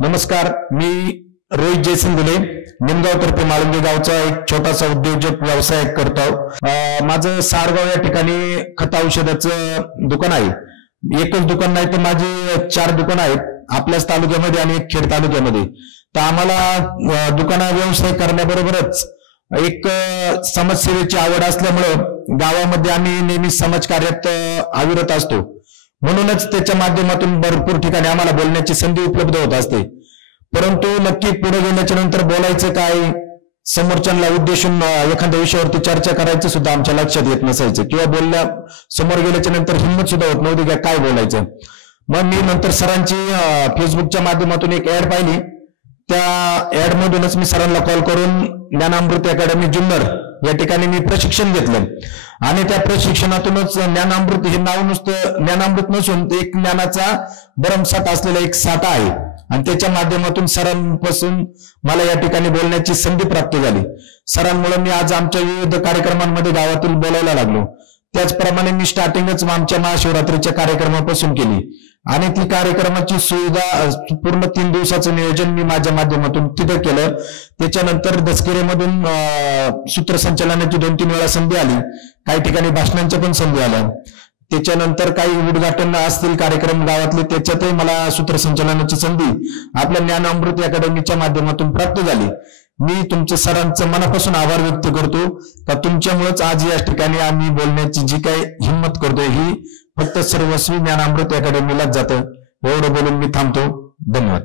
नमस्कार, मी रोहित जयसिंगुले निमगाव तर्फे माळुंगे गावचा एक छोटासा उद्योजक व्यवसाय करतो। माझं सारगाव या ठिकाणी खत औषधाचं दुकान आहे। एकच दुकान नाही तर माझे 4 दुकान आहेत आपल्याच तालुक्यामध्ये आणि एक खेड तालुक्यामध्ये। तर आम्हाला दुकाना व्यवसाय करण्याबरोबरच एक समाजसेवेची आवड असल्यामुळे गावामध्ये आम्ही नेहमी समाजकार्यात अविरत असतो। म्हणूनच त्याच्या माध्यमातून भरपूर ठिकाणी आम्हाला बोलण्याची संधी उपलब्ध होत असते। परंतु नक्की पुढे गेल्याच्या नंतर बोलायचं काय, समोरच्यांना उद्देशून एखाद्या विषयावरती चर्चा करायचं सुद्धा आमच्या लक्षात येत नसायचं किंवा बोलल्या समोर गेल्याच्या नंतर हिंमत सुद्धा होत नव्हती की काय बोलायचं। मग मी नंतर सरांची फेसबुकच्या माध्यमातून एक ऍड पाहिली। त्या ऍड मधूनच मी सरांना कॉल करून ज्ञानामृत अकॅडमी जुन्नर या ठिकाणी मी प्रशिक्षण घेतलं आणि त्या प्रशिक्षणातूनच ज्ञानामृत हे नाव नुसतं ज्ञानामृत नसून एक ज्ञानाचा भरमसाठ असलेला एक साठा आहे आणि त्याच्या माध्यमातून सरांपासून मला या ठिकाणी बोलण्याची संधी प्राप्त झाली। सरांमुळे मी आज आमच्या विविध कार्यक्रमांमध्ये गावातील बोलायला लागलो। त्याचप्रमाणे मी स्टार्टिंगच आमच्या महाशिवरात्रीच्या कार्यक्रमापासून केली आणि ती कार्यक्रमाची सुविधा पूर्ण 3 दिवसाचं नियोजन मी माझ्या माध्यमातून तिथे केलं। त्याच्यानंतर दसकिरेमधून सूत्रसंचालनाची 2-3 वेळा संधी आली, काही ठिकाणी भाषणांच्या पण संधी आल्या। त्याच्यानंतर काही उद्घाटन असतील कार्यक्रम गावातले त्याच्यातही मला सूत्रसंचालनाची संधी आपल्या ज्ञानामृत अकॅडमीच्या माध्यमातून प्राप्त झाली। मी तुमच्या सरांचं मनापासून आभार व्यक्त करतो का तुमच्यामुळेच आज या ठिकाणी आम्ही बोलण्याची जी काही हिंमत करतोय ही फक्त सर्वस्वी ज्ञानामृत अकॅडमीलाच जातं। एवढं बोलून मी थांबतो। धन्यवाद।